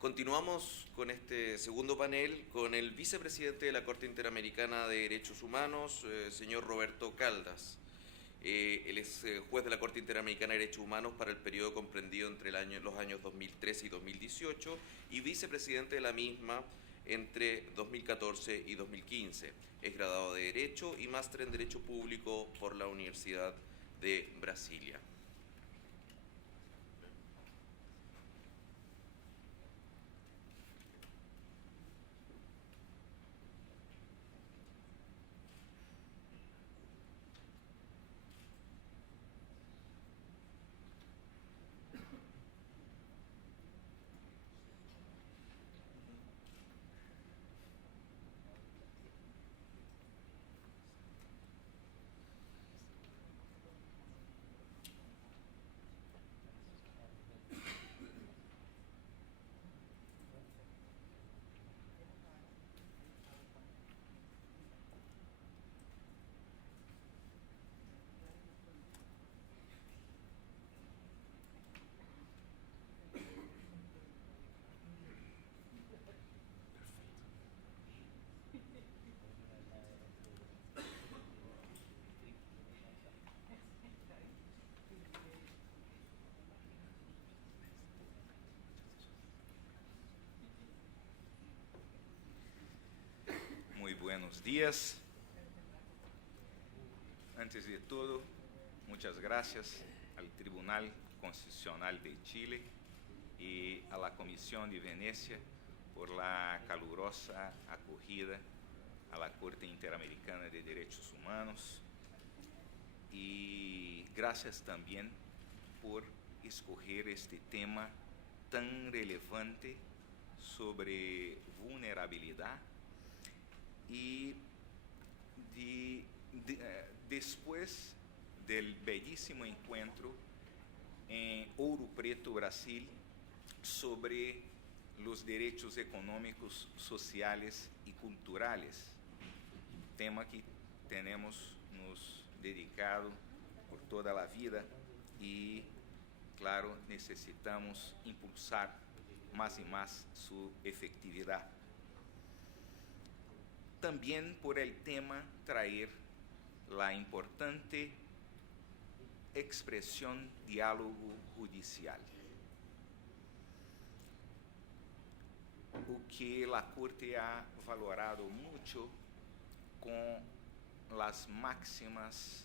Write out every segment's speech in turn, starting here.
Continuamos con este segundo panel con el vicepresidente de la Corte Interamericana de Derechos Humanos, señor Roberto Caldas. Él es juez de la Corte Interamericana de Derechos Humanos para el periodo comprendido entre los años 2013 y 2018 y vicepresidente de la misma entre 2014 y 2015. Es graduado de Derecho y máster en Derecho Público por la Universidad de Brasilia. Muy buenos días. Antes de todo, muchas gracias al Tribunal Constitucional de Chile y a la Comisión de Venecia por la calurosa acogida a la Corte Interamericana de Derechos Humanos y gracias también por escoger este tema tan relevante sobre vulnerabilidad y después del bellísimo encuentro en Ouro Preto, Brasil, sobre los derechos económicos, sociales y culturales, tema que tenemos nos dedicado por toda la vida y, claro, necesitamos impulsar más y más su efectividad. También por el tema traer la importante expresión diálogo judicial, o que la Corte ha valorado mucho con las máximas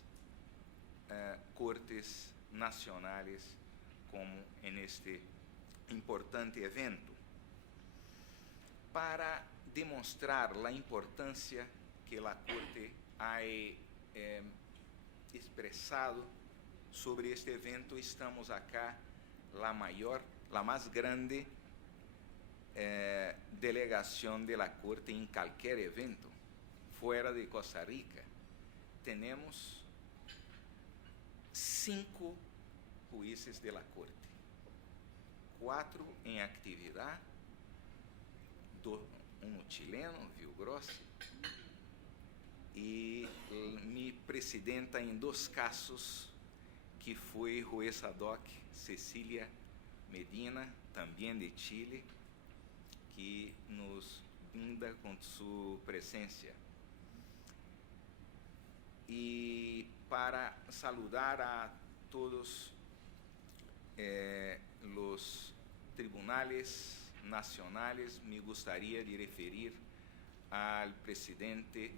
cortes nacionales como en este importante evento, para demonstrar la importancia que la Corte ha expresado sobre este evento. Estamos acá la más grande delegación de la Corte en cualquier evento, fuera de Costa Rica. Tenemos 5 jueces de la Corte, 4 en actividad, uno chileno, Vilgrossi, y mi presidenta en 2 casos, que fue juez ad hoc Cecilia Medina, también de Chile, que nos brinda con su presencia. Y para saludar a todos los tribunales nacionales, me gustaría de referir al presidente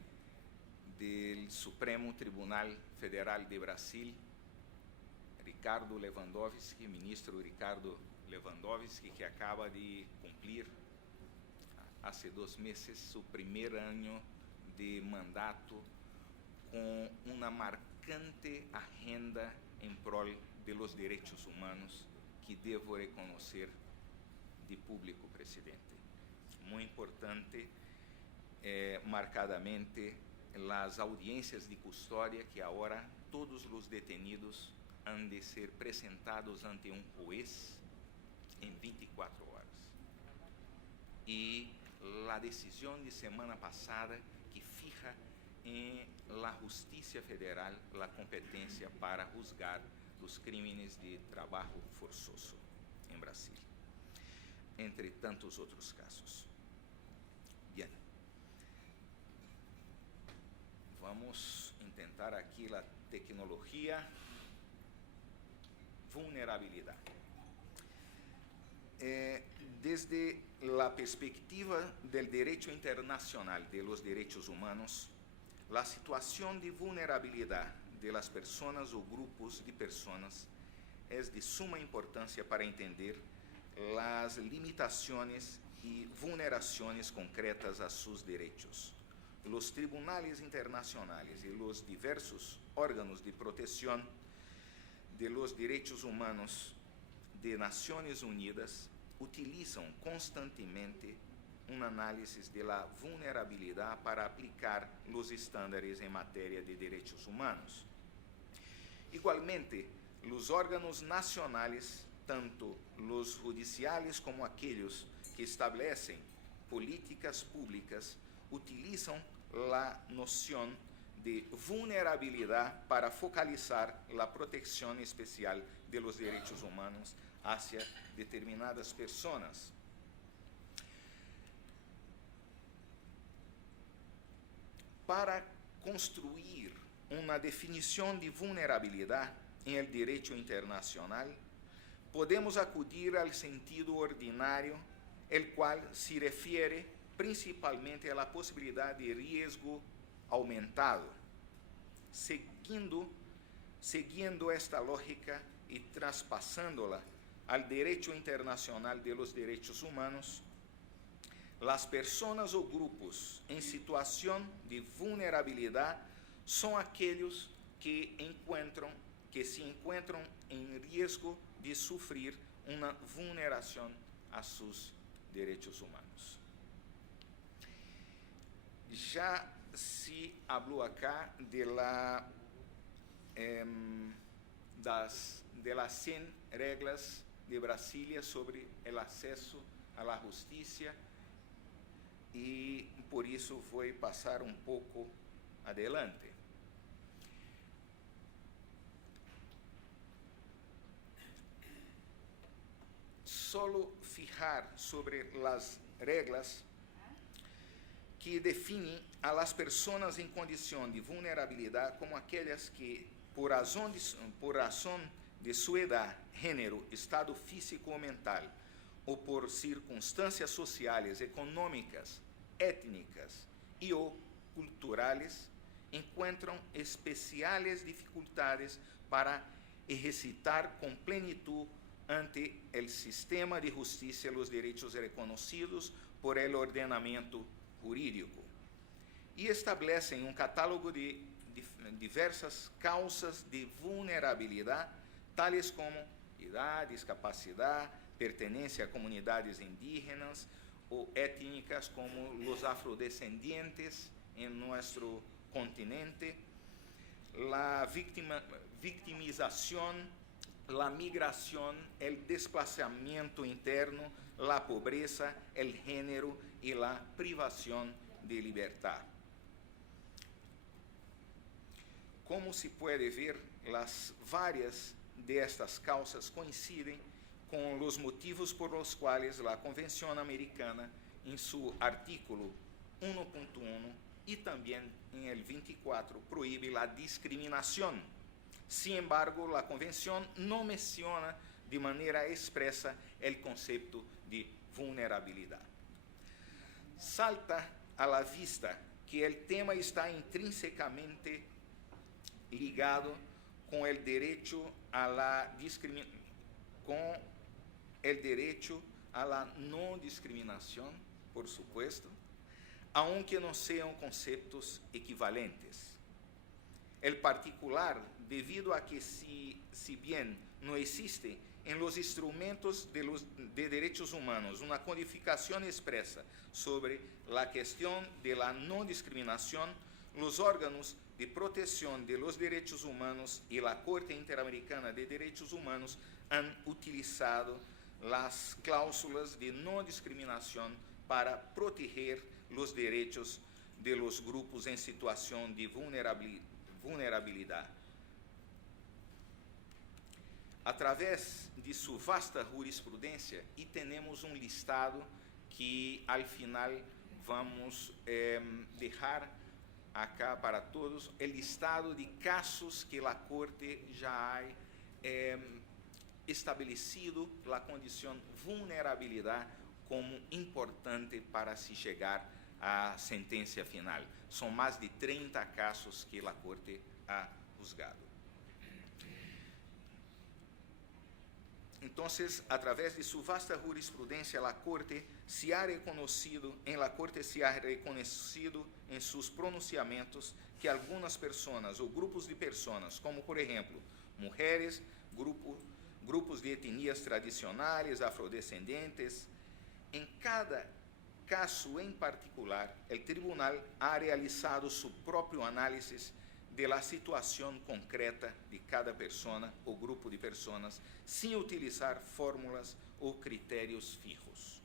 del Supremo Tribunal Federal de Brasil, Ricardo Lewandowski, ministro Ricardo Lewandowski, que acaba de cumplir hace 2 meses su primer año de mandato con una marcante agenda en prol de los derechos humanos que debo reconocer de público, presidente. Muy importante, marcadamente, las audiencias de custodia, que ahora todos los detenidos han de ser presentados ante un juez en 24 horas. Y la decisión de semana pasada que fija en la justicia federal la competencia para juzgar los crímenes de trabajo forzoso en Brasil. entre tantos outros casos. Bien. Vamos tentar aqui a tecnologia, vulnerabilidade. Desde a perspectiva do direito internacional de los derechos humanos, a situação de vulnerabilidade de las personas ou grupos de personas é de suma importância para entender as limitações e vulnerações concretas a seus direitos. Os tribunales internacionais e os diversos órgãos de proteção de los derechos humanos de Nações Unidas utilizam constantemente análise de la vulnerabilidade para aplicar os estándares em matéria de direitos humanos. Igualmente, os órgãos nacionais, tanto os judiciais como aqueles que estabelecem políticas públicas, utilizam a noção de vulnerabilidade para focalizar a proteção especial de los derechos humanos hacia determinadas pessoas. Para construir uma definição de vulnerabilidade em el direito internacional, podemos acudir ao sentido ordinário, el qual se refere principalmente à possibilidade de risco aumentado. Seguindo esta lógica e traspassándola al direito internacional de los derechos humanos, las personas ou grupos em situação de vulnerabilidade são aqueles que se encontram em risco de sofrer uma vulneração a seus direitos humanos. Já se falou acá de las 100 reglas de Brasília sobre o acesso à justiça, e por isso vou passar um pouco adelante. Solo fijar sobre as regras que definem a las personas em condição de vulnerabilidade como aquelas que, por razão de sua idade, gênero, estado físico ou mental, ou por circunstâncias sociais, econômicas, étnicas e ou culturais, encontram especiais dificuldades para exercitar com plenitude ante o sistema de justiça os direitos reconhecidos por el ordenamento jurídico, e estabelecem um catálogo de diversas causas de vulnerabilidade, tais como idade, discapacidade, pertenência a comunidades indígenas ou étnicas como os afrodescendientes em nosso continente, a victimização, a migração, o desplazamento interno, a pobreza, o gênero e a privação de liberdade. Como se pode ver, as várias destas causas coincidem com os motivos por los quais a Convenção Americana, em seu artículo 1.1 e também em el 24, proíbe a discriminação. Sin embargo, a Convenção não menciona de maneira expressa o conceito de vulnerabilidade. Salta a la vista que o tema está intrinsecamente ligado com o direito à não discriminação, por supuesto, aunque não sejam conceitos equivalentes. El particular, debido a que si bien no existe en los instrumentos de derechos humanos una codificación expresa sobre la cuestión de la no discriminación, los órganos de protección de los derechos humanos y la Corte Interamericana de Derechos Humanos han utilizado las cláusulas de no discriminación para proteger los derechos de los grupos en situación de vulnerabilidad. através de sua vasta jurisprudência, e temos listado que, al final, vamos deixar acá para todos, o listado de casos que a Corte já ha estabelecido a condição vulnerabilidade como importante para se chegar à sentença final. São mais de 30 casos que a Corte ha juzgado. Então, através de sua vasta jurisprudência, a Corte se ha reconhecido em seus pronunciamentos que algumas pessoas ou grupos de pessoas, como por exemplo, mulheres, grupos de etnias tradicionais, afrodescendentes, em cada caso em particular, o tribunal ha realizado seu próprio análise da situação concreta de cada pessoa ou grupo de pessoas, sem utilizar fórmulas ou critérios fijos.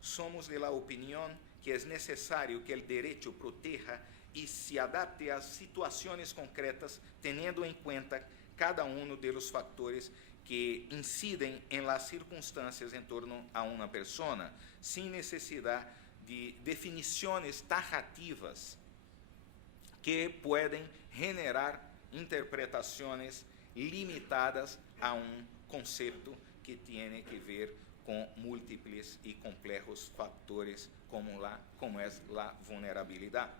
Somos de la opinião que é necessário que o direito proteja e se adapte às situações concretas, tendo em conta cada um dos fatores que incidem em las circunstâncias em torno a uma pessoa, sem necessidade de definições taxativas que podem generar interpretações limitadas a conceito que tem que ver com múltiples e complexos fatores como é a vulnerabilidade.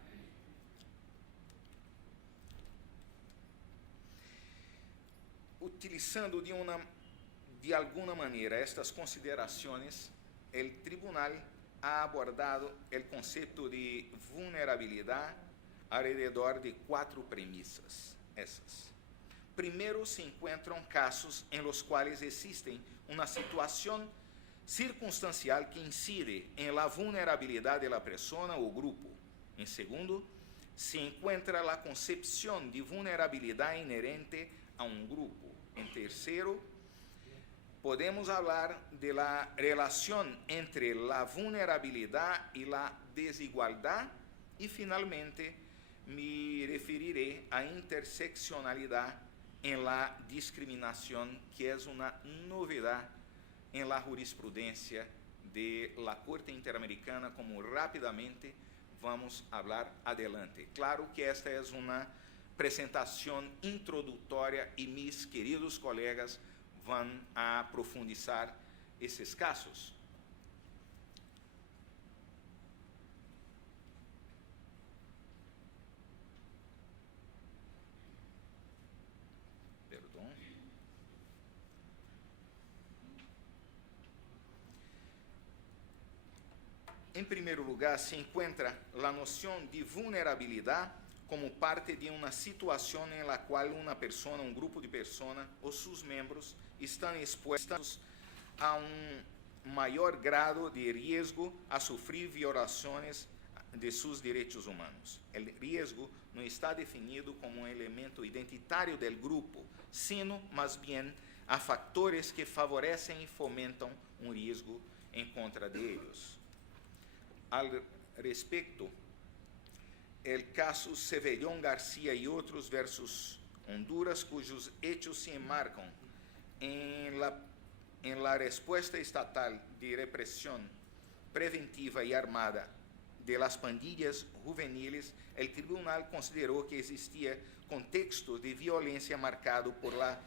Utilizando de alguma maneira estas considerações, o tribunal ha abordado o conceito de vulnerabilidade alrededor de 4 premissas. Primeiro, se encontram casos em los quais existe uma situação circunstancial que incide em la vulnerabilidade da pessoa ou grupo. Em segundo, se encontra a concepção de vulnerabilidade inerente a grupo. Em terceiro, podemos falar de la relação entre la vulnerabilidade e la desigualdade. E, finalmente, me referiré à interseccionalidade em la discriminação, que é uma novidade em la jurisprudência de la Corte Interamericana, como rapidamente vamos falar adelante. Claro que esta é uma apresentação introdutória e mis queridos colegas vão a profundizar esses casos. Em primeiro lugar, se encontra a noção de vulnerabilidade como parte de uma situação em la qual uma pessoa, grupo de pessoas ou seus membros estão expostos a maior grado de risco a sofrer violações de seus direitos humanos. O risco não está definido como elemento identitário do grupo, sino, mais bem, a fatores que favorecem e fomentam risco em contra de eles. Al respecto, o caso Cebellón García e outros versus Honduras, cujos hechos se enmarcam em la respuesta estatal de represión preventiva y armada de las pandillas juveniles, el tribunal consideró que existía contexto de violencia marcado por la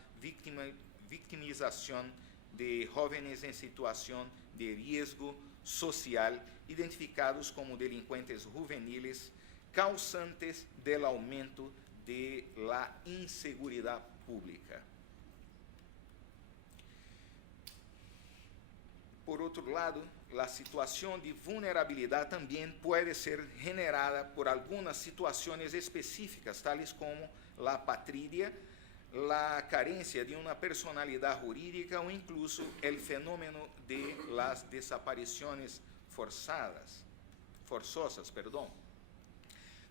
victimización de jóvenes en situación de riesgo social, identificados como delincuentes juveniles, causantes del aumento de la inseguridad pública. Por outro lado, a situação de vulnerabilidade também pode ser generada por algumas situações específicas, tales como a apatria, a carência de uma personalidade jurídica ou incluso o fenômeno de las desaparições forzosas.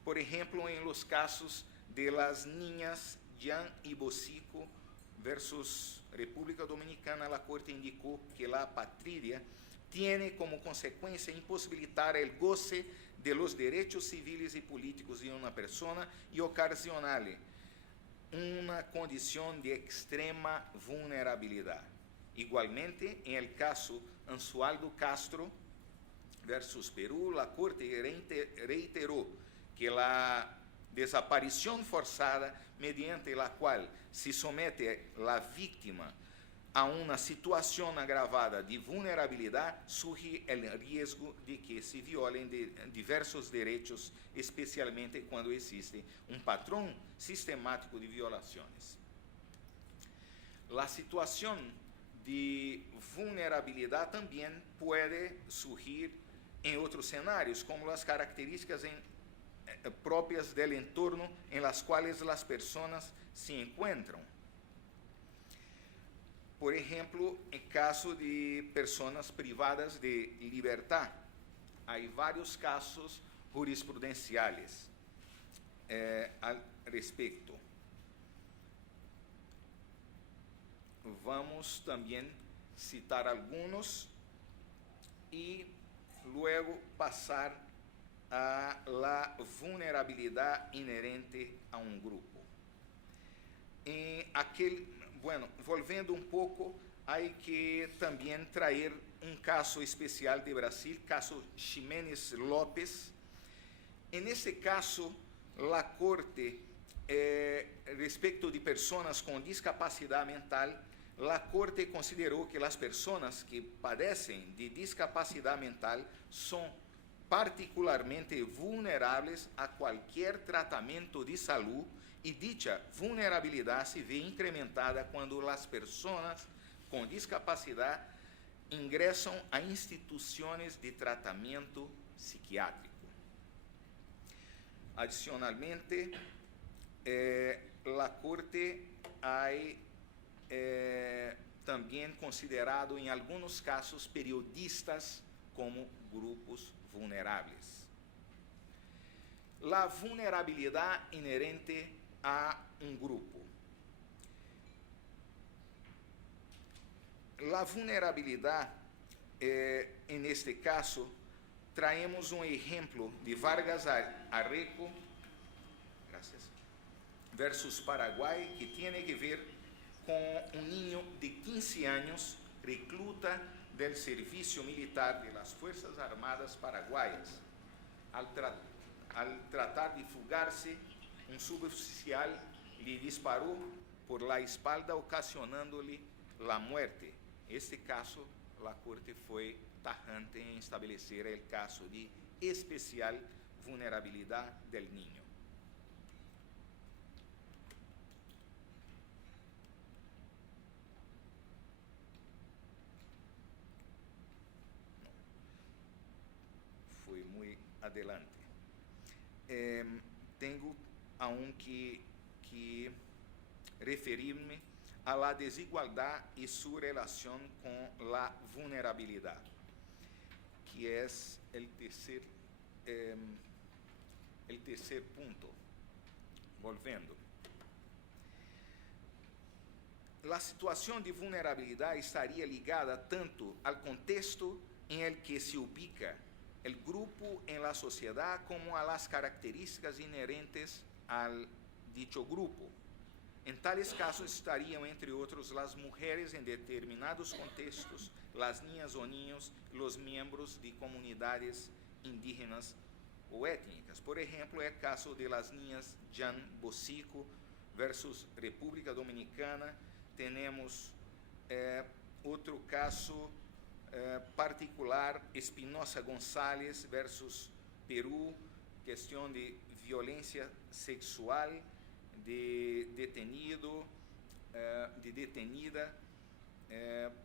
Por exemplo, em los casos de las niñas Jan y Bosico versus República Dominicana, a Corte indicou que a apatria tiene como consecuencia imposibilitar el goce de los derechos civiles y políticos de una persona y ocasionarle una condición de extrema vulnerabilidad. Igualmente, en el caso Ansualdo Castro versus Perú, la Corte reiteró que la desaparición forzada mediante la cual se somete la víctima a una situación agravada de vulnerabilidad, surge el riesgo de que se violen diversos derechos, especialmente cuando existe un patrón sistemático de violaciones. La situación de vulnerabilidad también puede surgir en otros escenarios, como las características propias del entorno en las cuales las personas se encuentran. Por ejemplo, en caso de personas privadas de libertad, hay varios casos jurisprudenciales al respecto. Vamos también citar algunos y luego pasar a la vulnerabilidad inherente a un grupo. Volviendo un poco, hay que también traer un caso especial de Brasil, caso Ximénez López. En este caso, la Corte, respecto de personas con discapacidad mental, la Corte consideró que las personas que padecen de discapacidad mental son particularmente vulnerables a cualquier tratamiento de salud y dicha vulnerabilidad se ve incrementada cuando las personas con discapacidad ingresan a instituciones de tratamiento psiquiátrico. Adicionalmente, la Corte ha también considerado en algunos casos periodistas como grupos vulnerables. La vulnerabilidad inherente a un grupo. La vulnerabilidad, en este caso, traemos un ejemplo de Vargas Arreco versus Paraguay, que tiene que ver con un niño de 15 años, recluta del servicio militar de las Fuerzas Armadas Paraguayas. Al tratar de fugarse, un suboficial le disparó por la espalda, ocasionándole la muerte. En este caso, la Corte fue tajante en establecer el caso de especial vulnerabilidad del niño. Fui muy adelante. Tengo aún que referirme a la desigualdad y su relación con la vulnerabilidad, que es el tercer punto. Volviendo. La situación de vulnerabilidad estaría ligada tanto al contexto en el que se ubica el grupo en la sociedad como a las características inherentes al dicho grupo. En tales casos estarían, entre otros, las mujeres en determinados contextos, las niñas o niños, los miembros de comunidades indígenas o étnicas. Por ejemplo, el caso de las niñas Jan Bosico versus República Dominicana. Tenemos otro caso particular, Espinosa González versus Perú, cuestión de violencia sexual de detenida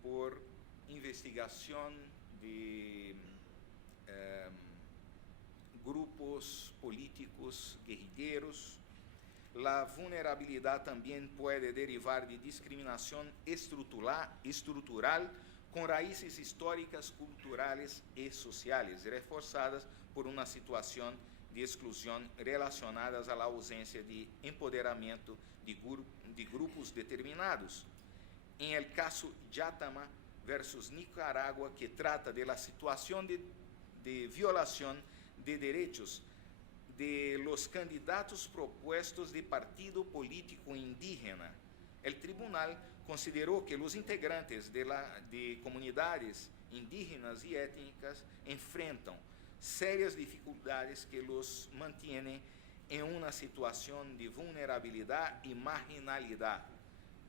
por investigación de grupos políticos guerrilleros. La vulnerabilidad también puede derivar de discriminación estructural con raíces históricas, culturales y sociales, reforzadas por una situación de exclusión relacionadas a la ausencia de empoderamiento de grupos determinados. En el caso Yatama versus Nicaragua, que trata de la situación de violación de derechos de los candidatos propuestos de partido político indígena, el tribunal consideró que los integrantes de comunidades indígenas y étnicas enfrentan serias dificultades que los mantienen en una situación de vulnerabilidad y marginalidad,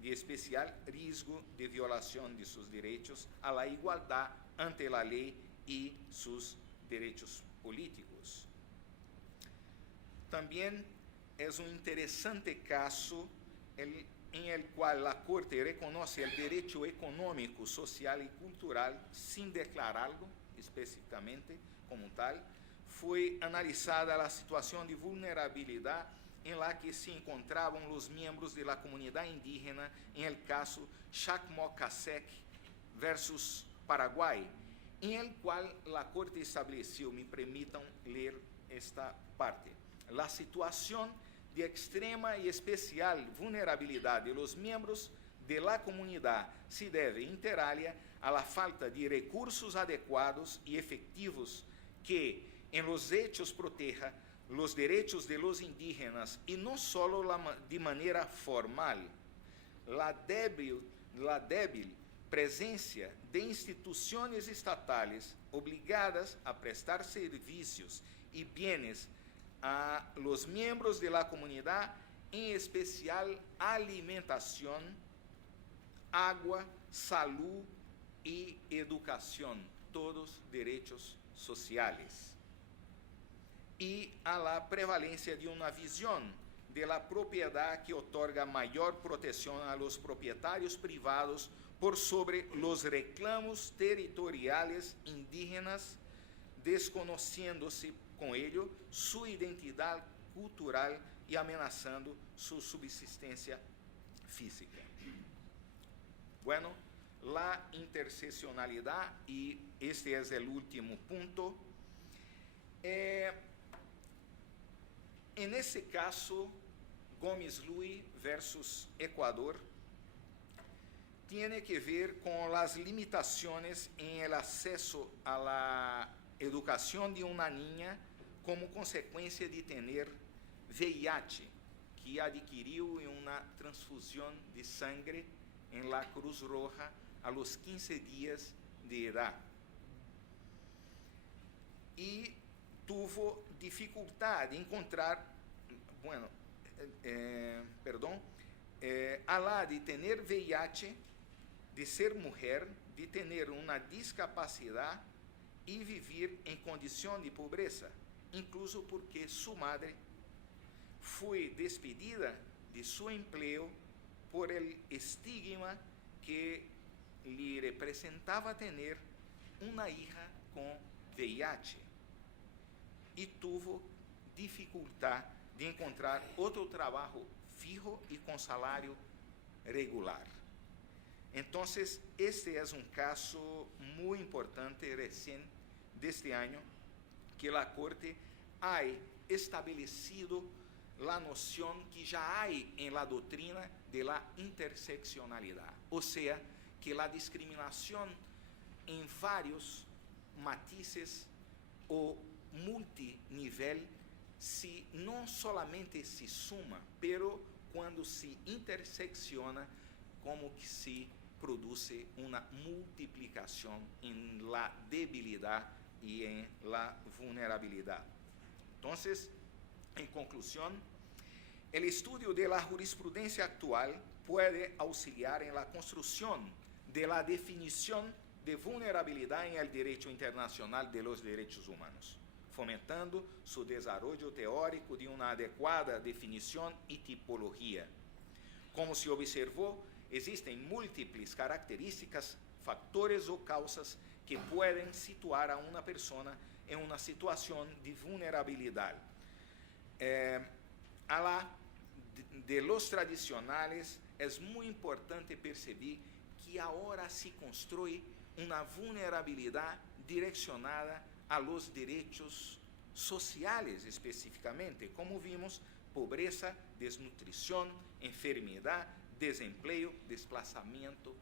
de especial riesgo de violación de sus derechos a la igualdad ante la ley y sus derechos políticos. También es un interesante caso en el cual la Corte reconoce el derecho económico, social y cultural sin declararlo específicamente como tal. Fue analizada la situación de vulnerabilidad en la que se encontraban los miembros de la comunidad indígena en el caso Chacmocasec versus Paraguay, en el cual la Corte estableció, me permitan leer esta parte, la situación de extrema y especial vulnerabilidad de los miembros de la comunidad se debe, inter alia, a la falta de recursos adecuados y efectivos que en los hechos proteja los derechos de los indígenas y no solo de manera formal. La débil presencia de instituciones estatales obligadas a prestar servicios y bienes a los miembros de la comunidad, en especial alimentación, agua, salud y educación, todos derechos sociales. Y a la prevalencia de una visión de la propiedad que otorga mayor protección a los propietarios privados por sobre los reclamos territoriales indígenas, desconociéndose con ello su identidad cultural y amenazando su subsistencia física. Bueno, la interseccionalidad, y este es el último punto. En ese caso, Gómez Luis versus Ecuador tiene que ver con las limitaciones en el acceso a la educación de una niña como consecuencia de tener VIH, que adquirió en una transfusión de sangre en la Cruz Roja a los 15 días de edad. Y tuvo dificultad de encontrar, a la de tener VIH, de ser mujer, de tener una discapacidad y vivir en condición de pobreza, incluso porque su madre fue despedida de su empleo por el estigma que le representaba tener una hija con VIH, y tuvo dificultad de encontrar otro trabajo fijo y con salario regular. Entonces, este es un caso muy importante recién de este año, que la Corte ha establecido la noción que ya hay en la doctrina de la interseccionalidad, o sea, que la discriminación en varios matices o multinivel no solamente se suma, pero cuando se intersecciona, como que se produce una multiplicación en la debilidad y en la vulnerabilidad. Entonces, en conclusión, el estudio de la jurisprudencia actual puede auxiliar en la construcción de la definición de vulnerabilidad en el derecho internacional de los derechos humanos, fomentando su desarrollo teórico de una adecuada definición y tipología. Como se observó, existen múltiples características, factores o causas que pueden situar a una persona en una situación de vulnerabilidad. A la de los tradicionales, es muy importante percibir que ahora se construye una vulnerabilidad direccionada a los derechos sociales específicamente, como vimos, pobreza, desnutrición, enfermedad, desempleo, desplazamiento,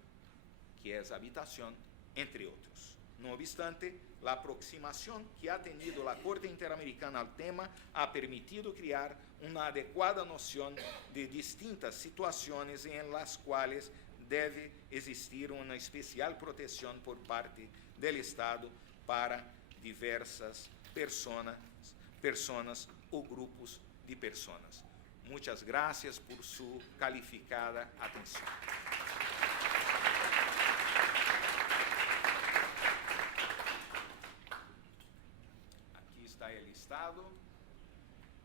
que es habitación, entre otros. No obstante, la aproximación que ha tenido la Corte Interamericana al tema ha permitido crear una adecuada noción de distintas situaciones en las cuales debe existir una especial protección por parte del Estado para diversas personas o grupos de personas. Muchas gracias por su calificada atención. Aquí está el listado.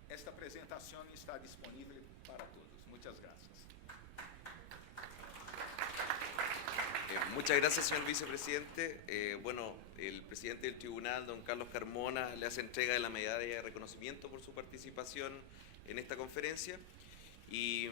Esta presentación está disponible para todos. Muchas gracias. Muchas gracias, señor vicepresidente. Bueno, el presidente del tribunal, don Carlos Carmona, le hace entrega de la medalla de reconocimiento por su participación en esta conferencia. Y